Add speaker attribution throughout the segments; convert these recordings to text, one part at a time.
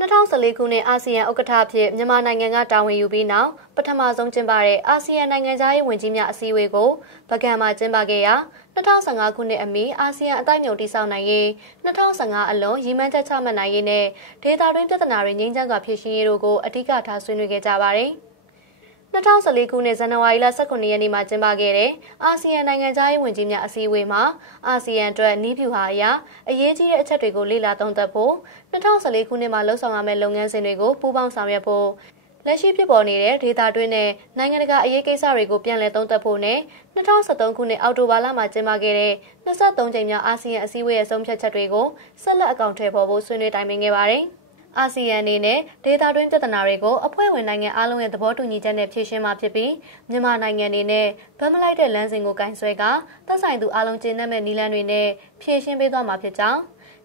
Speaker 1: 2014ခုနှစ်အာဆီယံဥက္ကဋ္ဌအဖြစ်မြန်မာနိုင်ငံကတာဝန်ယူပြီးနောက်ပထမဆုံးကျင်းပတဲ့အာဆီယံနိုင်ငံသားရေးဝန်ကြီးများအစည်းအဝေးကိုဗကံမှာကျင်းပခဲ့ရာ2015ခုနှစ်အမီအာဆီယံအတိုင်းအမြုံတိစောက်နိုင်ရေး2015အလွန်ရည်မှန်းချက်ချမှတ်နိုင်ရေးနဲ့ဒေတာတွင်းပြဿနာတွေငြိမ်းချမ်းစွာဖြေရှင်းရေးတို့ကိုအဓိကထားဆွေးနွေးခဲ့ကြပါတယ်။ 2014ခုနှစ်ဇန်နဝါရီလ18ရက်နေ့မှာကျင်းပခဲ့တဲ့အာဆီယံနိုင်ငံသားရေးဝန်ကြီးများအစည်းအဝေးမှာအာဆီယံအတွက်နီးပြူဟာအရာအရေးကြီးတဲ့အချက်တွေကိုလေ့လာသုံးသပ်ဖို့2014ခုနှစ်မှာလှုပ်ဆောင်ရမယ့်လုပ်ငန်းစဉ်တွေကိုပူးပေါင်းဆောင်ရွက်ဖို့လက်ရှိဖြစ်ပေါ်နေတဲ့ဒေတာတွင်းနဲ့နိုင်ငံတကာအရေးကိစ္စတွေကိုပြန်လည်သုံးသပ်ဖို့နဲ့2013ခုနှစ်အောက်တိုဘာလမှာကျင်းပခဲ့တဲ့23ကြိမ်မြောက်အာဆီယံအစည်းအဝေးရဲ့ဆုံးဖြတ်ချက်တွေကိုဆက်လက်အကောင့်ထည့်ဖော်ဖို့ဆွေးနွေးတိုင်ပင်ခဲ့ပါတယ်။ အာဆီယံအနေနဲ့ဒေတာတွင်းပြဿနာတွေကိုအဖွဲ့ဝင်နိုင်ငံအလုံးရဲ့သဘောတူညီချက်နဲ့ဖြေရှင်းမှာဖြစ်ပြီးမြန်မာနိုင်ငံအနေနဲ့ဗတ်မလိုက်တဲ့လမ်းစဉ်ကိုကင်ဆွဲကသက်ဆိုင်သူအလုံးကျင်းတဲ့နည်းလမ်းတွေနဲ့ဖြေရှင်းပေးသွားမှာဖြစ်ကြောင်း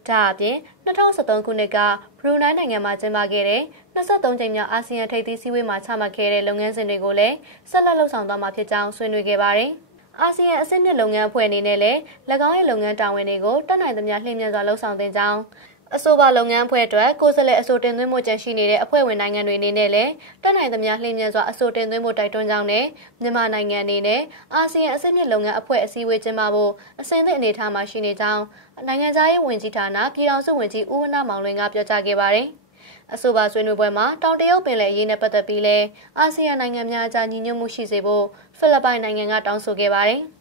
Speaker 1: ဒါအပြင်2013ခုနှစ်ကဘရူနိုင်းနိုင်ငံမှာကျင်းပခဲ့တဲ့23ကြိမ်မြောက်အာဆီယံထိပ်သီးစည်းဝေးမှာချမှတ်ခဲ့တဲ့လုပ်ငန်းစဉ်တွေကိုလည်းဆက်လက်လှုပ်ဆောင်သွားမှာဖြစ်ကြောင်းဆွေးနွေးခဲ့ပါတယ်။အာဆီယံအဆင့်မြင့်လုပ်ငန်းအဖွဲ့အနေနဲ့လည်း၎င်းရဲ့လုပ်ငန်းတာဝန်တွေကိုတက်နိုင်သမျှလျှင်မြန်စွာလှုပ်ဆောင်သင့်ကြောင်း အဆိုပါလုပ်ငန်းအဖွဲ့အတွက်ကိုယ်စားလှယ်အဆိုတင်သွင်းမှုကြံရှိနေတဲ့အဖွဲ့ဝင်နိုင်ငံတွေအနေနဲ့လည်းတက်နိုင်သမျှလျင်မြန်စွာအဆိုတင်သွင်းမှုတိုက်တွန်းကြောင်းနဲ့မြန်မာနိုင်ငံအနေနဲ့အာဆီယံအစိမ့်မြင့်လုပ်ငန်းအဖွဲ့အစည်းအဝေးကျင်းပဖို့အစဉ်သင့်အနေထားမှာရှိနေကြောင်းနိုင်ငံသားရေးဝန်ကြီးဌာနပြည်ထောင်စုဝန်ကြီးဦးဝနမောင်လွင်ကပြောကြားခဲ့ပါတယ်။အဆိုပါဆွေးနွေးပွဲမှာတောင်တရုတ်ပင်လယ်ရေးနဲ့ပတ်သက်ပြီးလဲအာဆီယံနိုင်ငံများအကြားညီညွတ်မှုရှိစေဖို့ဖိလစ်ပိုင်နိုင်ငံကတောင်းဆိုခဲ့ပါတယ်။